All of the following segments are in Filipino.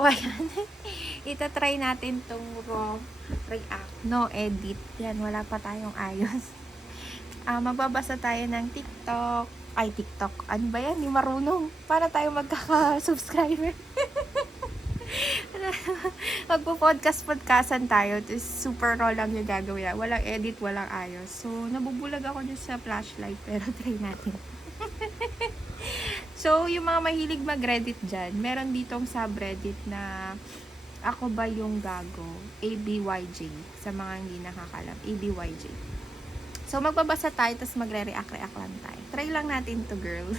So, ayan. Itatry natin tong raw react. No edit. Yan, wala pa tayong ayos. Magbabasa tayo ng TikTok. Ay, TikTok. Ano ba yan? Hindi marunong. Para tayo magkaka-subscriber. Magpo-podcastan tayo. Super raw lang yung gagawin. Walang edit, walang ayos. So, nabubulag ako dun sa flashlight. Pero try natin. So, yung mga mahilig mag-Reddit dyan, meron ditong subreddit na ako ba yung gago? ABYJ. Sa mga hindi nakakalam. ABYJ. So, magbabasa tayo, tapos magre-react-react lang tayo. Try lang natin to, girl.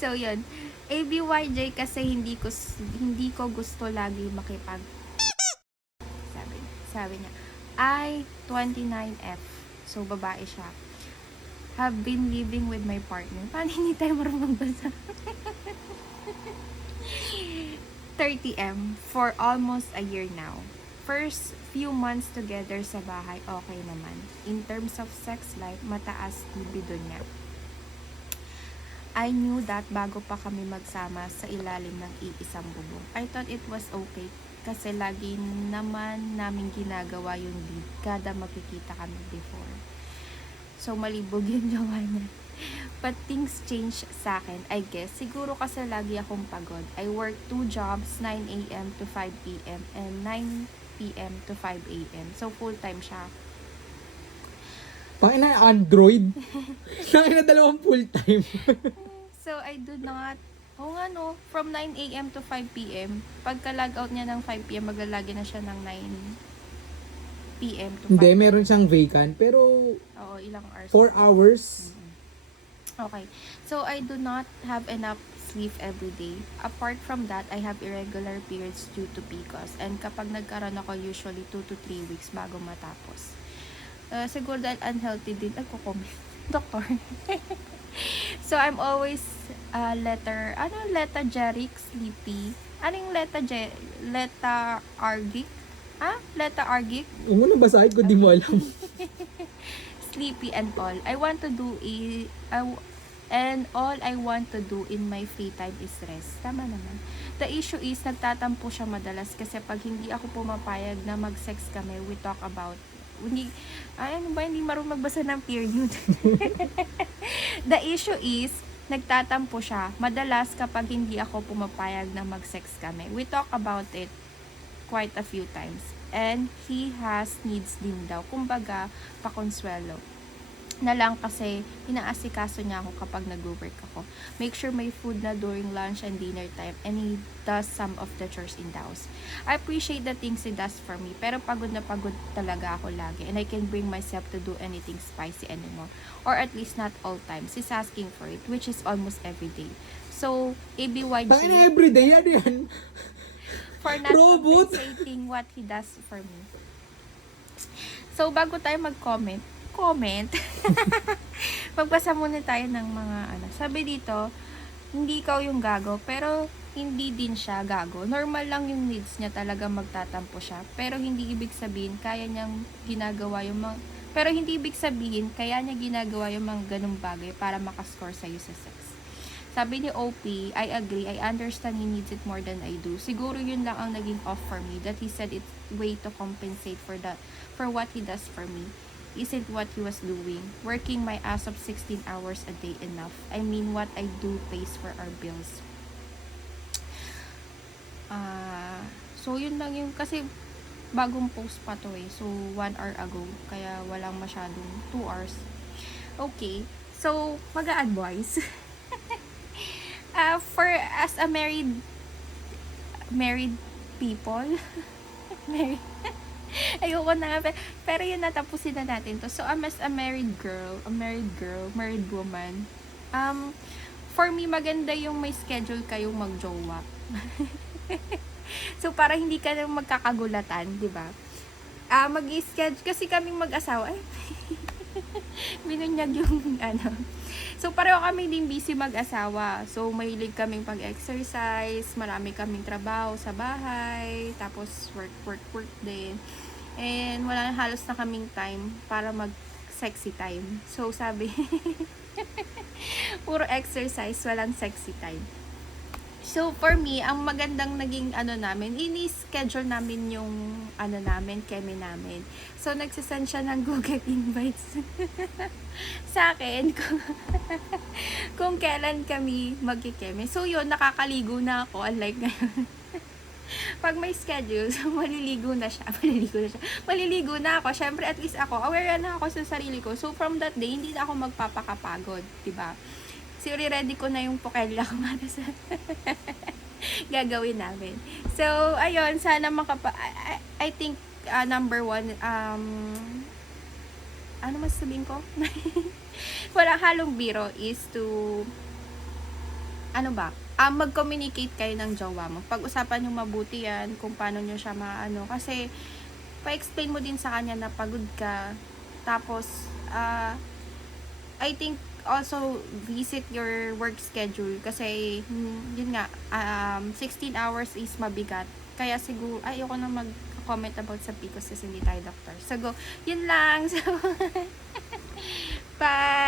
So, yun. ABYJ kasi hindi ko gusto lagi makipag sabi niya. I-29F. So, babae siya. Have been living with my partner. Paano hindi tayo marunong basa? 30M for almost a year now. First few months together sa bahay, okay naman. In terms of sex life, mataas libido niya. I knew that bago pa kami magsama sa ilalim ng iisang bubong. I thought it was okay kasi lagi naman namin ginagawa yung deed kada makikita kami before. So, malibog yung jowa niya. But things change sa akin, I guess. Siguro kasi lagi akong pagod. I work 2 jobs, 9 a.m. to 5 p.m. and 9 p.m. to 5 a.m. So, full-time siya. Pangina Android. Pangina dalawang full-time. So, I do not... from 9 a.m. to 5 p.m. Pagka-log out niya ng 5 p.m., maglalagi na siya ng 9 p.m. to 5 Hindi, meron siyang vacant. Pero, Oo, ilang hours. 4 hours. Okay. So, I do not have enough sleep every day. Apart from that, I have irregular periods due to PCOS. And kapag nagkaroon ako, usually 2 to 3 weeks bago matapos. Siguro dahil unhealthy din. Ay, kukomment. Doktor. So, I'm always letter Jeric, sleepy. Anong Leta Argic? Leta Argic? Huwag mo na basahin ko, di mo alam. Sleepy and all. And all I want to do in my free time is rest. Tama naman. The issue is, nagtatampo siya madalas kasi pag hindi ako pumapayag na mag-sex kami, we talk about hindi marunong magbasa ng period. The issue is, nagtatampo siya madalas kapag hindi ako pumapayag na mag-sex kami. We talk about it quite a few times. And he has needs din daw. Kumbaga, pakonsuelo na lang kasi inaasikaso niya ako kapag nag-work ako. Make sure may food na during lunch and dinner time, and he does some of the chores in the house. I appreciate the things he does for me, pero pagod na pagod talaga ako lagi, and I can bring myself to do anything spicy anymore, or at least not all times. He's asking for it, which is almost every day. So, ABYG, Pangina everyday yan. for not Robot. compensating what he does for me. So, bago tayo comment, magbasa muna tayo ng mga Sabi dito, hindi ikaw yung gago, pero hindi din siya gago. Normal lang yung needs niya, talaga magtatampo siya. Pero hindi ibig sabihin, kaya niya ginagawa yung mga ganung bagay para makascore sa'yo sa sex. Sabi ni OP, I agree, I understand he needs it more than I do. Siguro yun lang ang naging off for me, that he said it's way to compensate for what he does for me. Isn't what he was doing. Working my ass off 16 hours a day enough? I mean, what I do pays for our bills. So, yun lang yung, kasi bagong post pa to So, 1 hour ago. Kaya walang masyadong 2 hours. Okay. So, mag-a-advise. For as a married people, ayoko na nga, pero yun, natapusin na natin to. So, as a married woman, for me, maganda yung may schedule kayong magjowa. So, para hindi ka na magkakagulatan, di ba? Mag-schedule, kasi kaming mag-asawa, binunyag yung So, pareho kami din busy mag-asawa. So, mahilig kaming pag-exercise, marami kaming trabaho sa bahay, tapos work din. And wala halos na kaming time para mag-sexy time. So, sabi, puro exercise, walang sexy time. So, for me, ang magandang naging namin, ini-schedule namin yung keme namin. So, nagsasend siya ng Google Invites sa akin kung kailan kami magkikeme. So, yun, nakakaligo na ako, unlike ngayon. Pag may schedule, so maliligo na siya. Maliligo na ako. Syempre, at least ako, aware na ako sa sarili ko. So, from that day, hindi na ako magpapakapagod, diba? So, ready ko na yung pokella ko para sa gagawin namin. So, ayun, sana I think, number one, ano mas sabihin ko? Walang halong biro is to, mag-communicate kayo ng jowa mo. Pag-usapan nyo mabuti yan, kung paano nyo siya kasi, pa-explain mo din sa kanya na pagod ka, tapos, I think, also visit your work schedule kasi yun nga 16 hours is mabigat, kaya siguro ayoko na mag-comment about sa PCOS kasi hindi tayo doctor. So go, yun lang. So bye.